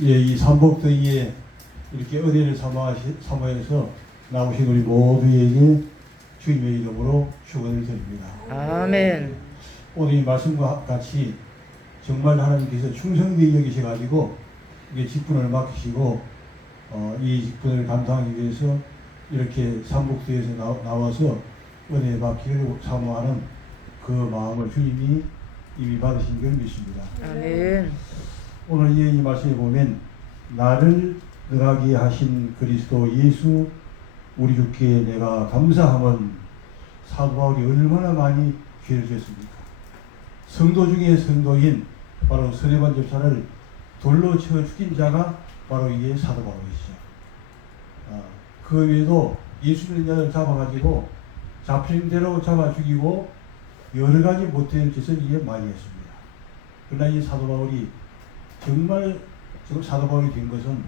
예, 이 삼복더위에 이렇게 은혜를 사모해서 나오신 우리 모두에게 주님의 이름으로 축원을 드립니다. 아멘. 오늘 이 말씀과 같이 정말 하나님께서 충성되게 여기셔가지고 이게 직분을 맡기시고 이 직분을 감당하기 위해서 이렇게 삼복도에서 나와서 은혜 받기를 사모하는 그 마음을 주님이 이미 받으신 걸 믿습니다. 아멘. 오늘 이 말씀에 보면 나를 능하게 하신 그리스도 예수 우리 주께 내가 감사함은 사도 바울이 얼마나 많이 죄를 졌습니까? 성도 중에 성도인 바로 스데반 집사를 돌로 쳐 죽인 자가 바로 이게 사도 바울이시죠. 그 외에도 예수 믿는 자를 잡아가지고 잡힌 대로 잡아 죽이고 여러 가지 못된 짓을 이에 많이 했습니다. 그러나 이 사도 바울이 정말 지금 사도 바울이 된 것은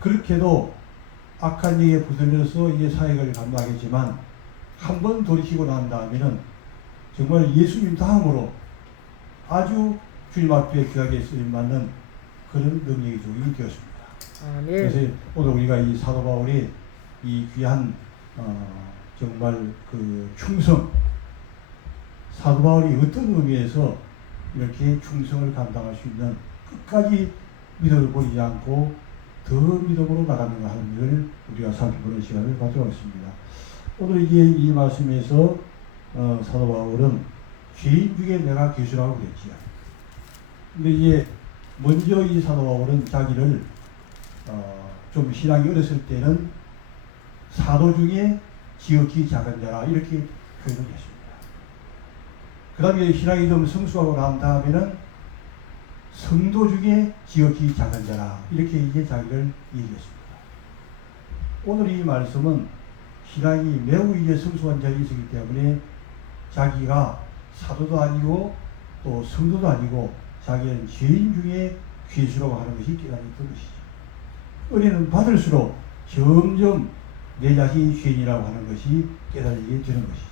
그렇게도 악한 일에 붙들려서 이 사역을 감당하겠지만 한 번 돌이키고 난 다음에는 정말 예수님 다음으로 아주 주님 앞에 귀하게 쓰임받는 그런 능력이 되었습니다. 아멘. 그래서 오늘 우리가 이 사도 바울의 이 귀한 정말 그 충성, 사도 바울이 어떤 의미에서 이렇게 충성을 감당할 수 있는 끝까지 믿음을 버리지 않고 더 믿음으로 나가는가 하는 것을 우리가 살펴보는 시간을 갖도록 하겠습니다. 오늘 이제 이 말씀에서 사도 바울은 죄인 중에 내가 괴수라고 그랬지요. 근데 이제 먼저 이 사도 바울은 자기를 좀 신앙이 어렸을 때는 사도 중에 지극히 작은 자라 이렇게 표현을 했습니다. 그 다음에 신앙이 좀 성숙하고 난 다음에는 성도 중에 지극히 작은 자라 이렇게 이제 자기를 얘기했습니다. 오늘 이 말씀은 신앙이 매우 이제 성숙한 자에 있기 때문에 자기가 사도도 아니고 또 성도도 아니고 자기는 죄인 중에 괴수라고 하는 것이 깨달았던 것이죠. 은혜는 받을수록 점점 내 자신이 죄인이라고 하는 것이 깨달리게 되는 것이죠.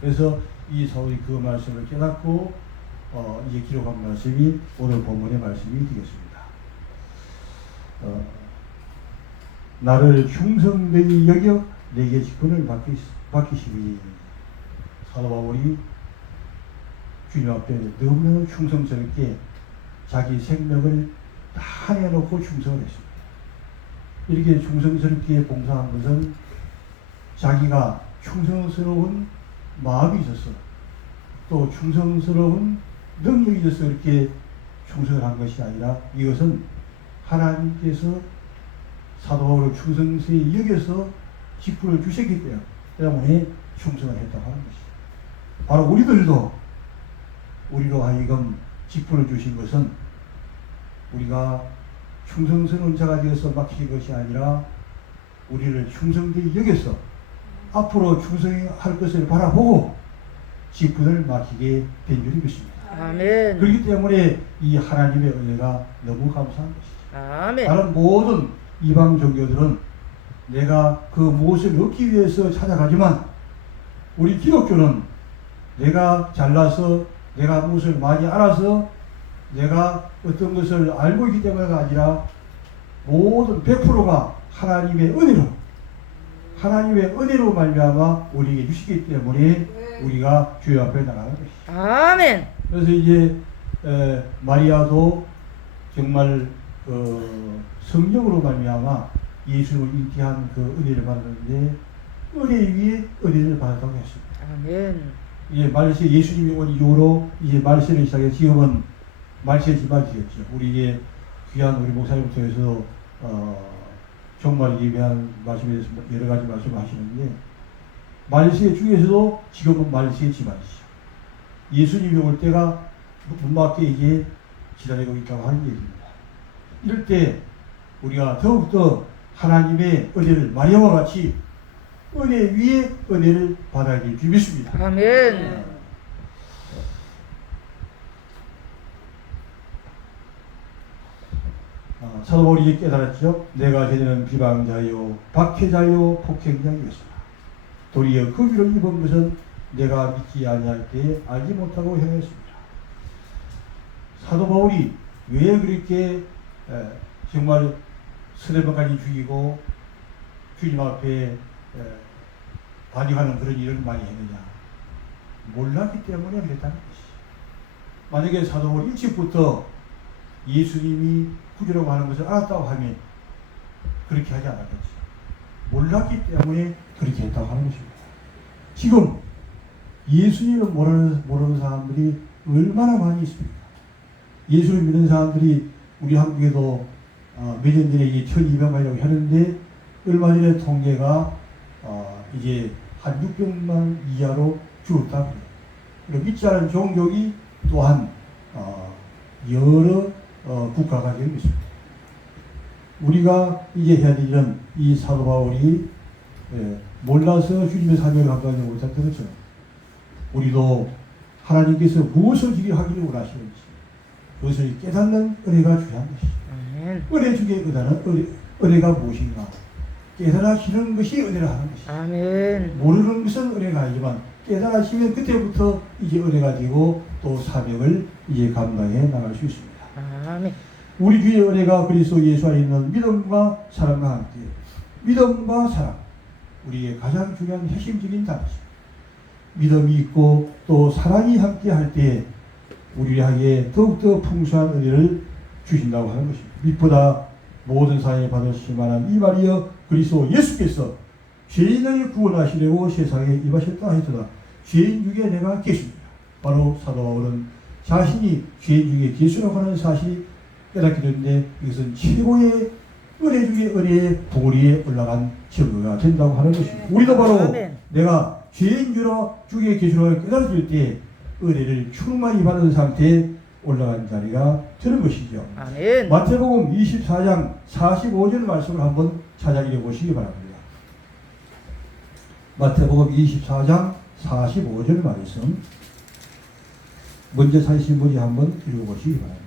그래서 이 사도의 그 말씀을 깨닫고 이제 기록한 말씀이 오늘 본문의 말씀이 되겠습니다. 나를 충성되이 여겨 내게 직분을 맡기시니 사도 바울이 주님 앞에 너무나 충성스럽게 자기 생명을 다 내놓고 충성을 했습니다. 이렇게 충성스럽게 봉사한 것은 자기가 충성스러운 마음이 있어서 또 충성스러운 능력이 있어서 이렇게 충성을 한 것이 아니라 이것은 하나님께서 사도 바울을 충성스레 여겨서 직분을 주셨기 때문에 충성을 했다고 하는 것이죠. 바로 우리로 하여금 직분을 주신 것은 우리가 충성스러운 자가 되어서 맡긴 것이 아니라 우리를 충성되게 여겨서 앞으로 충성할 것을 바라보고 직분을 맡기게 된 줄이 믿습니다. 아멘. 그렇기 때문에 이 하나님의 은혜가 너무 감사한 것이죠. 아멘. 다른 모든 이방 종교들은 내가 그 무엇을 얻기 위해서 찾아가지만 우리 기독교는 내가 잘나서 내가 무엇을 많이 알아서 내가 어떤 것을 알고 있기 때문에가 아니라 모든 100%가 하나님의 은혜로 말미암아 우리에게 주시기 때문에 우리가 주의 앞에 나가는 것이죠. 아멘. 그래서 이제 마리아도 정말 성령으로 말미암아 예수를 인기한 그 은혜를 받았는데 은혜 위에 은혜를 받았다고 했습니다. 아멘. 이제 말세 예수님이 온 이후로 이제 말세를 시작해 지금은 말세 지막이겠죠. 우리 이제 귀한 우리 목사님부터 해서 정말 예배한 말씀에서 여러 가지 말씀을 하시는데 말세 중에서도 지금은 말세 지막이죠. 예수님이 올 때가 문 밖에 이제 기다리고 있다고 하는 얘기입니다. 이럴 때 우리가 더욱더 하나님의 은혜를 마리아와 같이 은혜 위에 은혜를 받아야 될 줄 믿습니다. 아멘. 사도 바울이 깨달았죠. 내가 전에는 비방자요 박해자요 폭행자였으나 도리어 그 위로 입은 것은 내가 믿지 아니할 때에 알지 못하고 행했습니다. 사도 바울이 왜 그렇게 정말 서너 번까지 죽이고 주님 앞에 반역하는 그런 일을 많이 했느냐? 몰랐기 때문에 그랬다는 것이죠. 만약에 사도 바울이 일찍부터 예수님이 구주라고 하는 것을 알았다고 하면 그렇게 하지 않았겠지. 몰랐기 때문에 그렇게 했다고 하는 것입니다. 지금 예수님을 모르는 사람들이 얼마나 많이 있습니까? 예수를 믿는 사람들이 우리 한국에도 몇 년 전에 1200만이라고 하는데 얼마 전에 통계가 이제 한 600만 이하로 줄었다 그래요. 그리고 믿지 않은 종족이 또한 여러 국가가 되고 있습니다. 우리가 이제 해야 될 일은 이 사도 바울이 몰라서 주님의 사명을 감당하지 못했던 것처럼 우리도 하나님께서 무엇을 하기를 원하시는지 그것을 깨닫는 은혜가 중요한 것이죠. 은혜 중에 은혜가 무엇인가? 깨달아지는 것이 은혜를 하는 것이죠. 아멘. 모르는 것은 은혜가 아니지만 깨달아지면 그때부터 이제 은혜가 되고 또 사명을 이제 감당해 나갈 수 있습니다. 아멘. 우리 주의 은혜가 그리스도 예수 안에 있는 믿음과 사랑과 함께 믿음과 사랑 우리의 가장 중요한 핵심적인 단어죠. 믿음이 있고 또 사랑이 함께 할 때 우리에게 더욱더 풍성한 은혜를 주신다고 하는 것입니다. 빛보다 모든 사랑을 받으실 만한 이 말이여 그리스도 예수께서 죄인을 구원하시려고 세상에 임하셨다 하였도다. 죄인 중에 내가 계십니다. 바로 사도 바울은 자신이 죄인 중에 계시라고 하는 사실이 깨닫게 되는데 이것은 최고의 은혜 중에 은혜의 봉우리에 올라간 증거가 된다고 하는 것입니다. 우리도 바로 아멘. 내가 죄인 중에 계시라고 깨달아질 때 은혜를 충만히 받은 상태에 올라간 자리가 되는 것이죠. 아멘. 마태복음 24장 45절 말씀을 한번 찾아읽어 보시기 바랍니다. 마태복음 24장 45절 말씀 먼저 사신 분이 한번 읽어보시기 바랍니다.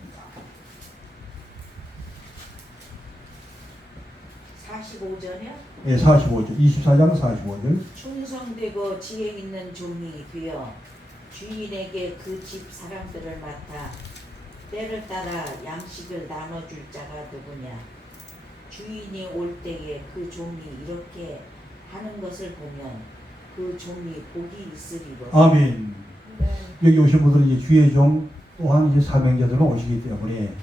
45절이요? 네, 45절. 24장 45절. 충성되고 지혜 있는 종이 되어 주인에게 그 집 사람들을 맡아 때를 따라 양식을 나눠줄 자가 누구냐? 주인이 올 때에 그 종이 이렇게 하는 것을 보면 그 종이 복이 있으리로다. 아멘. 여기 오신 분들은 이제 주의 종 또한 이제 사명자들은 오시기 때문에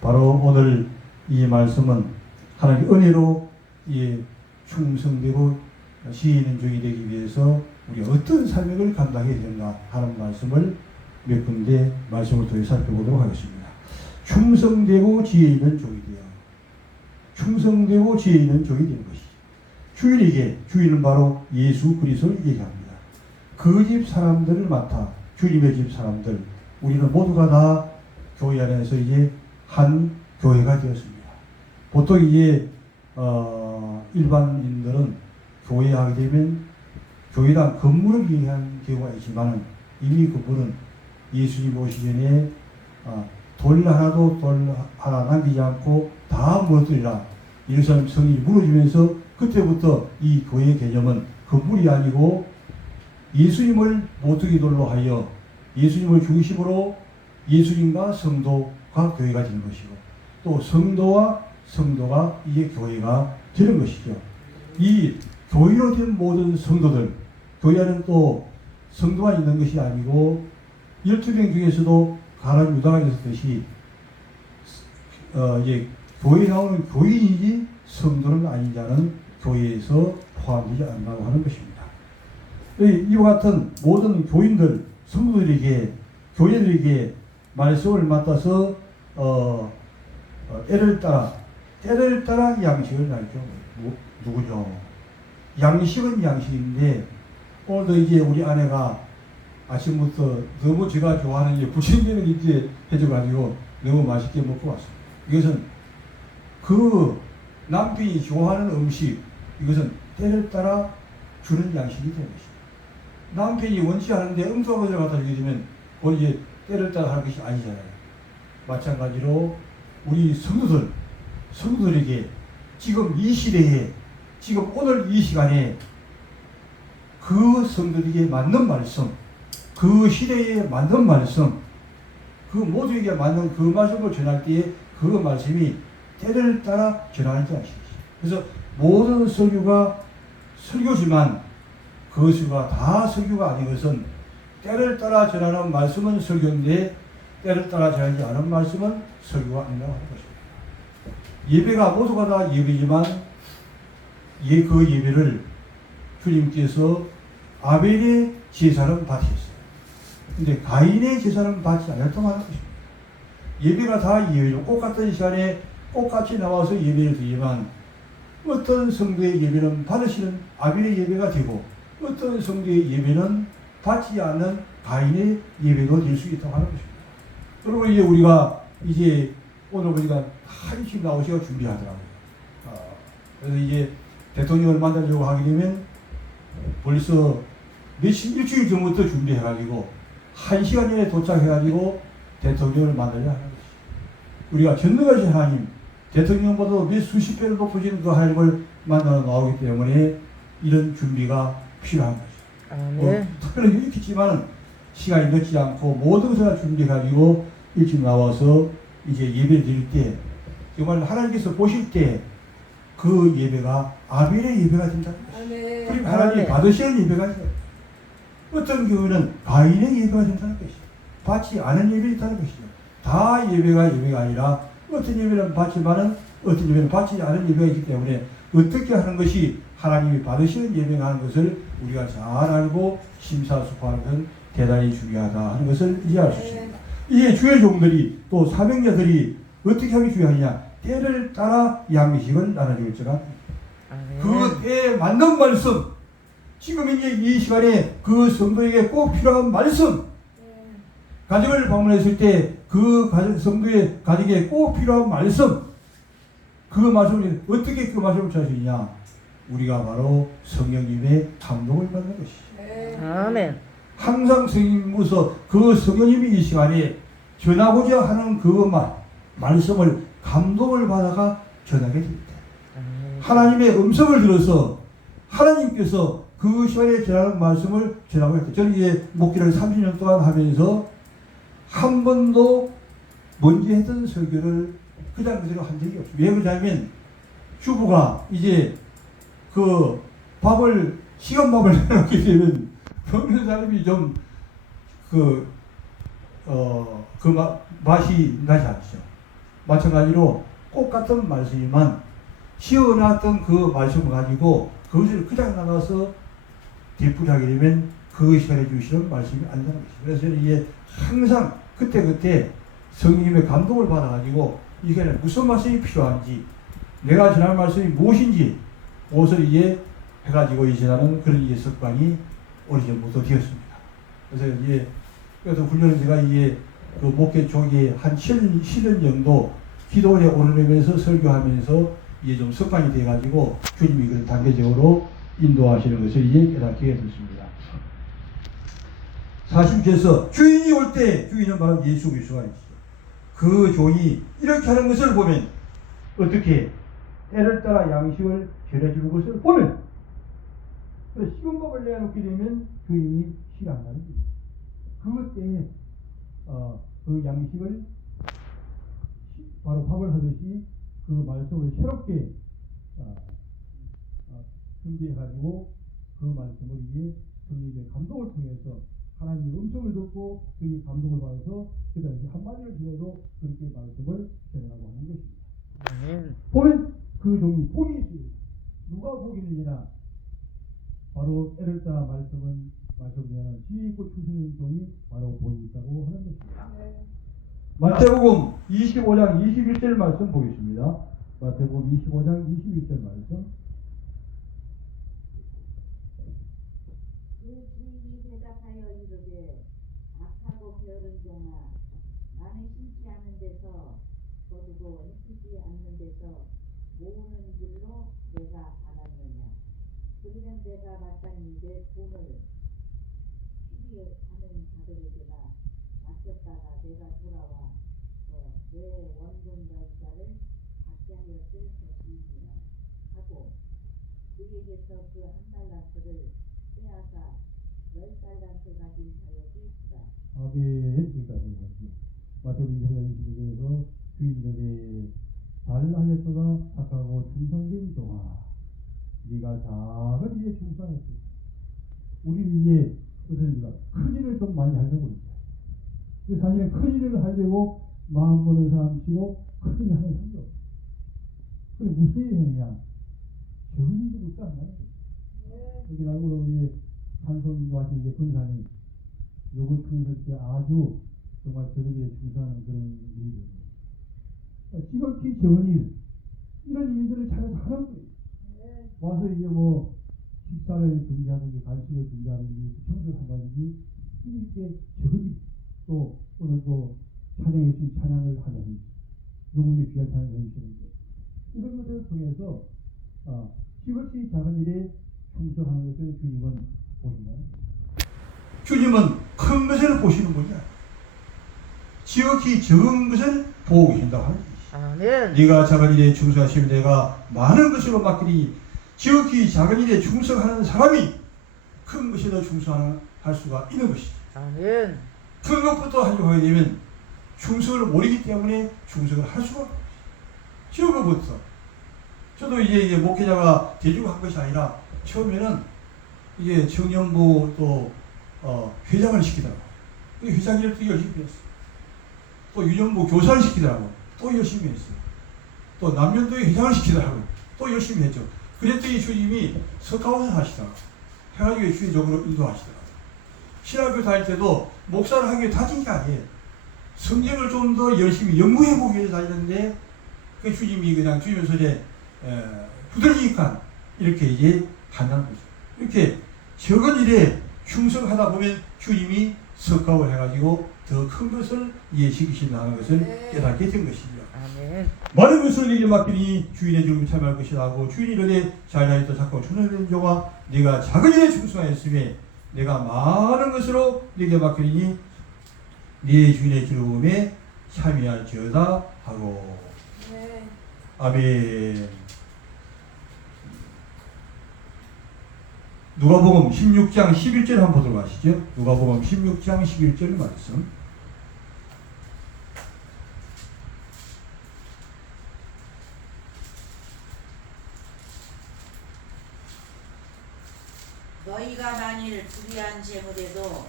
바로 오늘 이 말씀은 하나님의 은혜로 이 충성되고 지혜 있는 종이 되기 위해서 우리가 어떤 사명을 감당해야 되는가 하는 말씀을 몇 군데 말씀을 통해 살펴보도록 하겠습니다. 충성되고 지혜 있는 종이 되어 충성되고 지혜 있는 종이 되는 것이죠. 주인에게 주인은 바로 예수 그리스도를 얘기합니다. 그 집 사람들을 맡아 주님의 집 사람들 우리는 모두가 다 교회 안에서 이제 한 교회가 되었습니다. 보통 이제 일반인들은 교회 하게 되면 교회당 건물을 이용한 경우가 있지만 이미 그분은 예수님 오시기 전에 돌 하나 남기지 않고 다 무너뜨리라 예루살렘 성이 무너지면서 그때부터 이 교회의 개념은 건물이 아니고 예수님을 모퉁이 돌로 하여 예수님을 중심으로 예수님과 성도가 교회가 되는 것이고 또 성도와 성도가 이제 교회가 되는 것이죠. 이 교회로 된 모든 성도들, 교회 안에는 또 성도가 있는 것이 아니고 12명 중에서도 가룟 유다가 있었듯이 이제 교회에 나오는 교인이지 성도는 아닌 자는 교회에서 포함되지 않는다고 하는 것입니다. 이와 같은 모든 교인들, 성도들에게 교회들에게 말씀을 맡아서 때를 따라 양식을 나죠. 누구죠? 양식은 양식인데 오늘도 이제 우리 아내가 아침부터 너무 제가 좋아하는 이제 부침개를 이제 해줘가지고 너무 맛있게 먹고 왔습니다. 이것은 그 남편이 좋아하는 음식, 이것은 때를 따라 주는 양식이 되는 것입니다. 남편이 원치 않은데 음소한 것을 갖다 주게 되면 그건 이제 때를 따라 하는 것이 아니잖아요. 마찬가지로 우리 성도들에게 지금 이 시대에 지금 오늘 이 시간에 그 성도들에게 맞는 말씀, 그 시대에 맞는 말씀, 그 모두에게 맞는 그 말씀을 전할 때에 그 말씀이 때를 따라 전하는지 아시겠어요? 그래서 모든 설교가 설교지만 그 설교가 다 설교가 아닌 것은 때를 따라 전하는 말씀은 설교인데 때를 따라 전하지 않은 말씀은 설교가 아니라고 하는 것입니다. 예배가 모두가 다 예배지만 그 예배를 주님께서 아벨의 제사는 바치셨어요. 근데 가인의 제사는 받지 않았다고 하는 것입니다. 예배가 다 예배로 똑같은 시간에 똑같이 나와서 예배를 드리지만 어떤 성도의 예배는 받으시는 아벨의 예배가 되고 어떤 성도의 예배는 받지 않는 가인의 예배도 될 수 있다고 하는 것입니다. 그리고 이제 우리가 이제 오늘 우리가 한씩 나오시고 준비하더라고요. 그래서 이제 대통령을 만나려고 하게 되면 벌써 일주일 전부터 준비해가지고 1시간 전에 도착해가지고 대통령을 만나려 하는 것이죠. 우리가 전능하신 하나님, 대통령보다 몇 수십 배로 높으신 그 하나님을 만나러 나오기 때문에 이런 준비가 필요한 거죠. 특별히 일찍지만 시간이 늦지 않고 모든 것을 준비해가지고 일찍 나와서 이제 예배 드릴 때 정말 하나님께서 보실 때 그 예배가 아벨의 예배가 된다는 것이죠. 그리고 하나님이 받으시는 예배가 된다. 어떤 경우에는 가인의 예배가 된다는 것이죠. 받지 않은 예배가 있다는 것이죠. 다 예배가 아니라 어떤 예배는 받지만은 어떤 예배는 받지 않은 예배가 있기 때문에 어떻게 하는 것이 하나님이 받으시는 예배가 하는 것을 우리가 잘 알고 심사숙고하는 것은 대단히 중요하다 하는 것을 이해할 수 있습니다. 이에 주의 종들이 또 사명자들이 어떻게 하기 중요하냐? 때를 따라 양식을 나눠줄지라. 그 때에 맞는 말씀, 지금 이제 이 시간에 그 성도에게 꼭 필요한 말씀, 가정을 방문했을 때 그 성도의 가정에 꼭 필요한 말씀, 그 말씀을 어떻게 그 말씀을 전하시느냐? 우리가 바로 성령님의 감동을 받는 것이죠. 아멘. 항상 성령님으로서 그 성령님이 이 시간에 전하고자 하는 그 말씀을 감동을 받아가 전하게 됩니다. 하나님의 음성을 들어서 하나님께서 그 시간에 전하는 말씀을 전하고 있다. 저는 이제 목회를 30년 동안 하면서 한 번도 먼저 했던 설교를 그대로 한 적이 없어요. 왜 그러냐면 주부가 이제 그 밥을 시간밥을 해놓게 되면 먹는 사람이 좀 맛이 나지 않죠. 마찬가지로 똑같은 말씀이지만 지어놨던 그 말씀을 가지고 그것을 그냥 나가서 되풀이하게 되면 그 시간에 주시는 말씀이 안 되는 것이죠. 그래서 저는 이게 항상 그때 성령님의 감동을 받아가지고 이 시간에 무슨 말씀이 필요한지 내가 전할 말씀이 무엇인지 그것을 이제 해가지고 이제 나는 그런 이제 습관이 오래전부터 되었습니다. 그래서 이제 그래서 훈련을 제가 이제 그 목회 쪽에 한 7년 정도 기도원에 오르면서 설교하면서 이제 좀 습관이 돼가지고 주님이 그걸 단계적으로 인도하시는 것을 이제 깨닫게 됐습니다. 40절에서 주인이 올 때, 주인은 바로 예수 그리스도가 있죠. 그 종이 이렇게 하는 것을 보면 어떻게 때를 따라 양식을 전해주는 것을 보면 식은 밥을 내놓게 되면 주인이 싫어한다는 겁니다. 그때에 그 양식을 바로 밥을 하듯이 그 말씀을 새롭게 준비해가지고 그 말씀을 이제 성령의 감동을 통해서 하나님의 음성을 듣고 그 감동을 받아서 그 다음에 한마디를 들어도 그렇게 말씀을 전하고 하는 것입니다. 보면 그 종이 복이 있습니다. 누가 복이 있느냐? 바로 때를 따라 말씀은 말씀대로 지혜 있고 충성된 종이 바로 복이 있다고 하는 것입니다. 마태복음 25장 21절 말씀 보겠습니다. 마태복음 25장 21절 말씀. 그 주인이 대답하여 이르되 악하고 게으른 종아, 나는 심지 않은 데서 거두고 해치지 않는 데서 모으는 줄로 내가 알았느냐. 그러면 내가 마땅히 내 돈을 취리하는 자들에게나 맡겼다가 내가 돌아와 내 원금 열자를 받게 하였을 것이니라 하고 그에게서 그 한 달란트를 빼앗아 10달란트 가진 자에게 주라. 아멘. 여기까지 하죠. 앞에 문제가 대해서 주인들에게 잘하였도다 착하고 충성된 동아 네가 작은 일에 충성했어. 우리는 이제 어떻습니까? 큰 일을 좀 많이 하려고 있죠. 근데 사실은 큰 일을 하려고 마음 먹는 사람 치고 큰 일을 하는 사람도 없어. 그게 무슨 일이냐? 적은 일도 못지 않나요? 여기 나오고 우리 산손과 이제 군산이 요번 충성 때 아주 정말 적은 일에 충성하는 그런 일이죠. 지극히 적은 일, 이런 일들을 찾아서 하는 거예요. 와서 이제 뭐 식사를 준비하든지 간식을 준비하든지 청소를 한다든지 이렇게 적은 일, 또 오늘 또 찬양할 수 찬양을 하다든지 누구의 귀한 찬양을 해주시는데 이런 것들을 통해서 지극히 작은 일에 충성하는 것을 주님은 보신다는 거예요. 주님은 큰 것을 보시는 분이 아니에요. 지극히 적은 것을 보고 계신다고 하는 거예요. 아멘. 네가 작은 일에 충성하시면 내가 많은 것으로 맡기니 지극히 작은 일에 충성하는 사람이 큰 것에도 충성할 수가 있는 것이죠. 아멘. 큰 것부터 하려고 하게 되면 충성을 모르기 때문에 충성을 할 수가 없어요. 지금부터 저도 이제 목회자가 되려고 한 것이 아니라 처음에는 이제 청년부 또 회장을 시키더라고요. 회장 일을 또 열심히 했어요. 또 유년부 교사를 시키더라고요. 또 열심히 했어요. 또 남년도에 회장을 시키더라고요. 또 열심히 했죠. 그랬더니 주님이 석가원을 하시더라고요. 해가지고 주의적으로 인도하시더라고요. 신학교 다닐 때도 목사를 하기 위해 다진 게 아니에요. 성경을 좀 더 열심히 연구해보기 위해서 다니는데 그 주님이 그냥 주님 손에 부들리니까 이렇게 이제 한다는 거죠. 이렇게 적은 일에 충성하다 보면 주님이 석가을 해가지고 더 큰 것을 이해시키신다는 것을 깨닫게 된 것입니다. 아멘. 많은 것을 네게 맡기니 주인의 주름을 참여할 것이라 하고 주인이 이르되 잘하였다 착하고 충성된 자가 네가 작은 일에 충성하였으며 내가 많은 것으로 네게 맡기니 네 주인의 주름에 참여할지어다 하고. 아멘. 누가복음 16장 11절 한번 보도록 하시죠. 누가복음 16장 11절 말씀. 너희가 만일 불의한 재물에도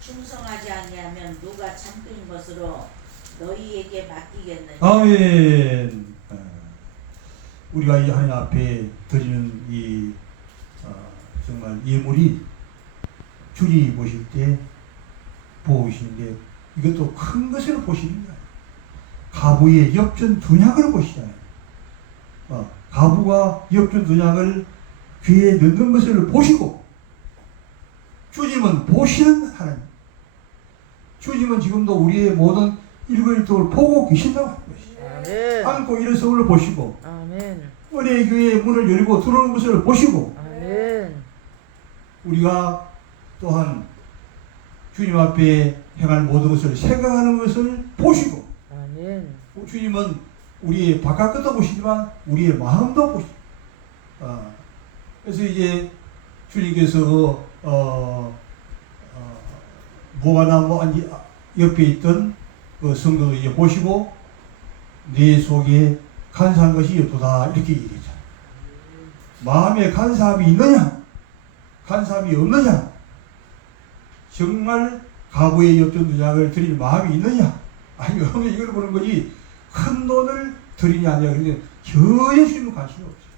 충성하지 아니하면 누가 참된 것으로 너희에게 맡기겠느냐. 아멘. 우리가 이 하나님 앞에 드리는 이 정말 예물이 주님이 보실 때 보시는데 이것도 큰 것을 보시는 거예요. 가부의 엽전 두냥을 보시잖아요. 가부가 엽전 두냥을 귀에 넣는 것을 보시고 주님은 보시는 하나님. 주님은 지금도 우리의 모든 일거일동을 보고 계신다고 하는 것이죠. 아멘. 안고 일어서를 보시고 아멘. 은혜의 교회의 문을 열고 들어오는 것을 보시고 아멘. 우리가 또한 주님 앞에 행할 모든 것을 생각하는 것을 보시고 아멘. 주님은 우리의 바깥것도 보시지만 우리의 마음도 보시고 그래서 이제 주님께서 무화과나무 옆에 있던 그 성도도 이제 보시고 네 속에 간사한 것이 없도다 이렇게 얘기했잖아요. 마음에 간사함이 있느냐 간사함이 없느냐 정말 가부의 엽전두장을 드릴 마음이 있느냐 아니 없는 이걸 보는 거지 큰 돈을 드리냐 아니냐 그런데 전혀 주님은 관심이 없어요.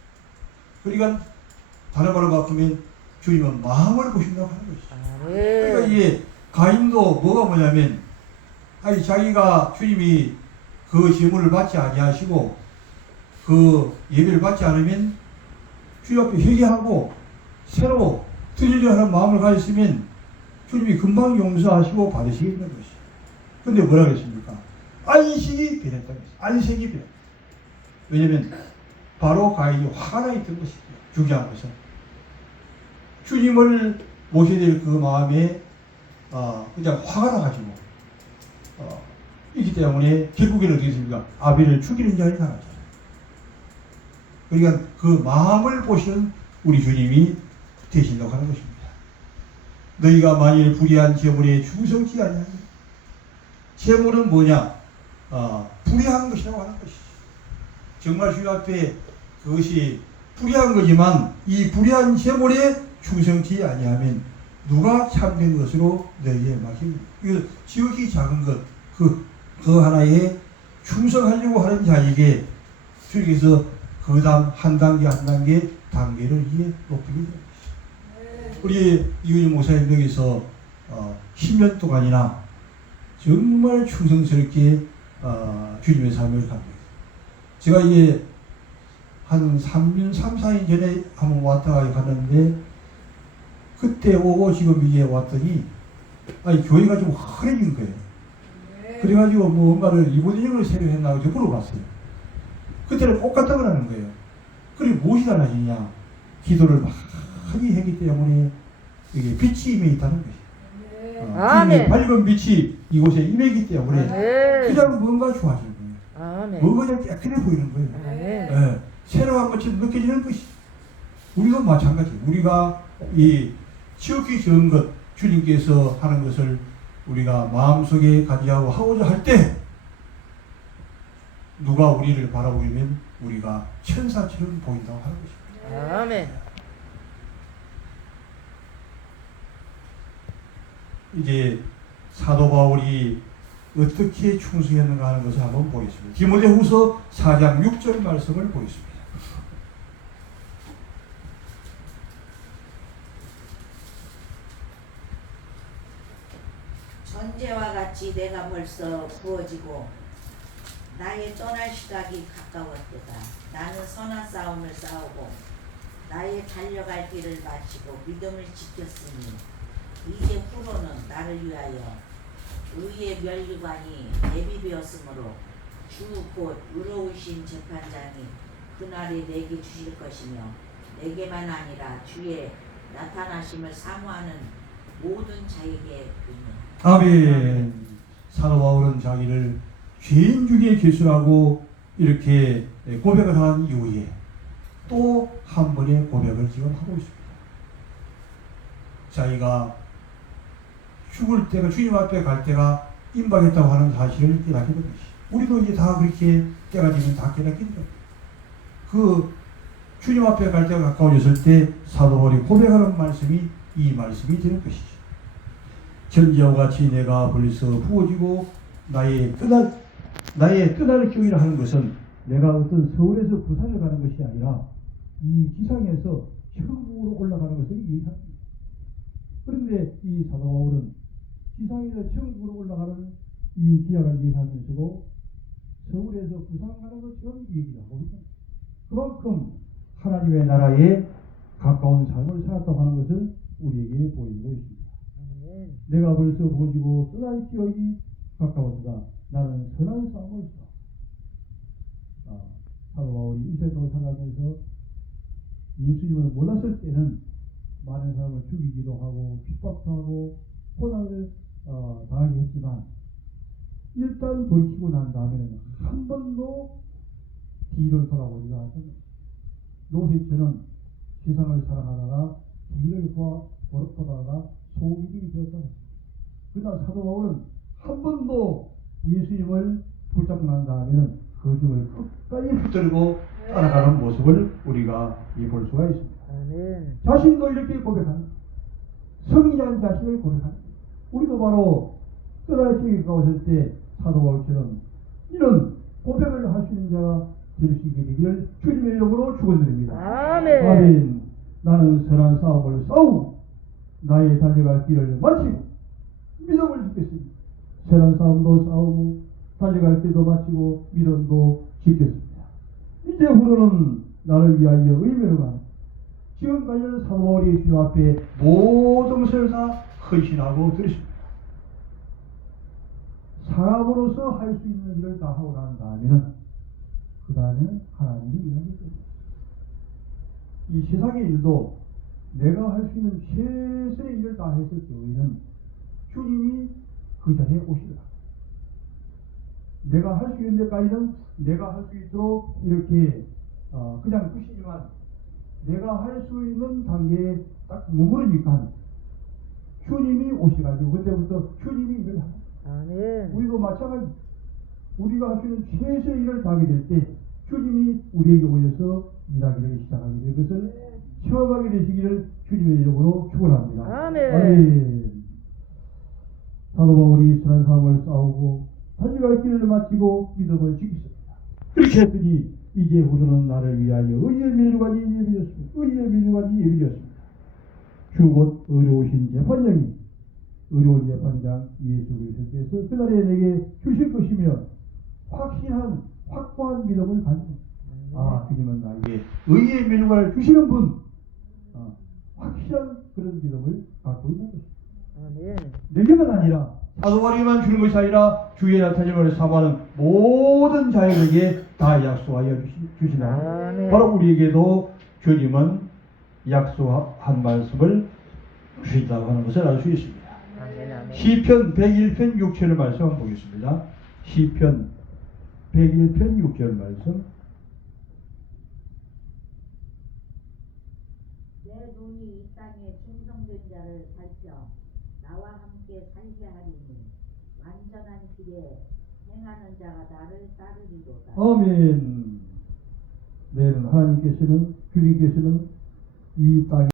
그러니까 다른 말로 바꾸면 주님은 마음을 보신다고 하는 것이죠. 그러니까 이게 가인도 뭐냐면 아니 자기가 주님이 그 제물을 받지 아니하시고 그 예배를 받지 않으면 주님 앞에 회개하고 새로 드리려 하는 마음을 가졌으면 주님이 금방 용서하시고 받으시겠는 것이죠. 근데 뭐라 그랬습니까? 안식이 변했다 그랬어요. 안식이 변했다. 왜냐면 바로 가인이 화가 나 있던 것이죠. 중요한 것은 주님을 모셔야 될 그 마음에 그냥 화가 나가지고 있기 때문에 결국에는 어떻게 됐습니까? 아벨을 죽이는 자에 나갔잖아요. 그러니까 그 마음을 보시는 우리 주님이 되신다고 하는 것입니다. 너희가 만일 불의한 재물에 충성치 아니하면 재물은 뭐냐? 불의한 것이라고 하는 것이죠. 정말 주님 앞에 그것이 불의한 거지만 이 불의한 제물에 충성치 아니하면 누가 참된 것으로 너희에 맡깁니다. 이거 지극히 작은 것, 그 하나에 충성하려고 하는 자에게 주님께서 그 다음 한 단계 한 단계 단계를 이에 높이게 됩니다. 우리 이은희 목사님 여기서 10년 동안이나 정말 충성스럽게 주님의 삶을 갑니다. 제가 이게 한 3년, 3, 4년 전에 한번 왔다 갔는데 그때 오고 지금 이제 왔더니 교회가 좀 흐려진 거예요. 그래가지고 뭔가를 리모델링을 새로 했나 저 물어봤어요. 그때는 똑같다고 하는 거예요. 그리고 무엇이 달라지냐? 기도를 많이 했기 때문에 이게 빛이 임해 있다는 거예요. 아멘. 밝은 빛이 이곳에 임해있기 때문에 그냥 뭔가 좋아지는 거예요. 아멘. 뭔가 그냥 깨끗해 보이는 거예요. 아멘. 새로운 것처럼 느껴지는 것이. 우리도 마찬가지. 우리가 이 지극히 좋은 것, 주님께서 하는 것을 우리가 마음속에 가지하고 하고자 할 때 누가 우리를 바라보면 우리가 천사처럼 보인다고 하는 것입니다. 아멘. 이제 사도 바울이 어떻게 충성했는가 하는 것을 한번 보겠습니다. 디모데후서 4장 6절 말씀을 보겠습니다. 전제와 같이 내가 벌써 부어지고 나의 떠날 시각이 가까웠도다. 나는 선한 싸움을 싸우고 나의 달려갈 길을 마치고 믿음을 지켰으니 이제 후로는 나를 위하여 의의 면류관이 예비되었으므로 주 곧 의로우신 재판장이 그날에 내게 주실 것이며 내게만 아니라 주의 나타나심을 사모하는 모든 자에게 있는. 아멘. 사도 바울은 자기를 죄인 중에 개수라고 이렇게 고백을 한 이후에 또 한 번의 고백을 지금 하고 있습니다. 자기가 죽을 때가 주님 앞에 갈 때가 임박했다고 하는 사실을 깨닫게 된 것이. 우리도 이제 다 그렇게 때가 되면 다 깨닫게 됩니다. 그 주님 앞에 갈 때가 가까워졌을 때 사도 바울이 고백하는 말씀이 이 말씀이 되는 것이죠. 전지와 같이 내가 벌써 부어지고 나의 떠날 경이라 하는 것은 내가 어떤 서울에서 부산을 가는 것이 아니라 이 지상에서 천국으로 올라가는 것을 얘기합니다. 그런데 이 사도 바울은 지상에서 천국으로 올라가는 이 기약을 얘기하면서도 서울에서 부산 가는 것처럼 얘기를 하고 있습니다. 그만큼 하나님의 나라에 가까운 삶을 살았다고 하는 것을 우리에게 보이고 있습니다. 내가 벌써 부어지고 떠날 기억이 가까웠다. 나는 선한 싸움을 싸워. 사도 바울이 인생을 살아가면서 예수님을 몰랐을 때는 많은 사람을 죽이기도 하고 핍박도 하고 고난을 당하게 했지만 일단 돌이키고 난 다음에는 한 번도 뒤를 돌아보지가 않습니다. 노세처는 세상을 사랑하다가 뒤를 보다가 소기들이 되었다. 그러나 사도 바울은 한 번도 예수님을 붙잡고 난 다음에는 그 중을 끝까지 붙들고 따라가는 모습을 우리가 볼 수가 있습니다. 아멘. 자신도 이렇게 고백합니다. 성의한 자신을 고백합니다. 우리도 바로 떠날 길이 가까웠을 때 사도 바울처럼 이런 고백을 할 수 있는 자가 될 수 있게 되기를 주님의 이름으로 축원드립니다. 아멘. 아멘. 나는 선한 싸움을 싸우고 나의 달려갈 길을 마치고 믿음을 지켰습니다. 선한 싸움도 싸우고 달려갈 길도 마치고 믿음도 지켰습니다. 이제 후로는 나를 위하여 의면을 가는 지금까지는 사도 바울이 주님 앞에 모든 것을 다 헌신하고 드렸습니다. 사람으로서 할 수 있는 일을 다 하고 난 다음에는 그 다음에는 하나님이 일하게 됩니다. 이 세상의 일도 내가 할 수 있는 최선의 일을 다 했을 경우에는 주님이 그 자리에 오시더라. 내가 할 수 있는 데까지는 내가 할 수 있도록 이렇게 그냥 두시지만 내가 할 수 있는 단계에 딱 머무르니까 주님이 오셔가지고 그때부터 주님이 일을 합니다. 아멘. 우리도 마찬가지. 우리가 할 수 있는 최선의 일을 다하게 될 때 주님이 우리에게 오셔서 일하기를 시작하게 될 것을 체험하게 되시기를 주님의 이름으로 축원합니다. 아멘. 사도 바울이 선한 싸움을 싸우고 달려갈 길을 마치고 믿음을 지켰습니다. 그렇게 했더니 이제 우리는 나를 위하여 의의 면류관이 예비되었습니다. 의의 면류관이 예비되었습니다. 주곧 의로우신 재판장이 의로운 재판장 예수 그리스도께서 그날에 내게 주실 것이며 확실한 확고한 믿음을 가지고 주님은 나에게 의의 면류관을 주시는 분, 확실한 그런 믿음을 갖고 있는 것입니다. 아멘. 내게만 아니라 사도 바울에게만 주는 것이 아니라 주의 나타짐을 사모하는 모든 자에게 다 약속하여 주시나 아멘. 바로 우리에게도 주님은 약속한 말씀을 주신다고 하는 것을 알 수 있습니다. 아멘. 아멘. 시편 101편 6절의 말씀 한번 보겠습니다. 시편 101편 6절 말씀. 내 눈이 이 땅에 충성된 자를 살펴 나와 함께 살게 하리니 완전한 길에 행하는 자가 나를 따르리로다. 아멘. 네, 하나님께서는 주님께서는 이 땅에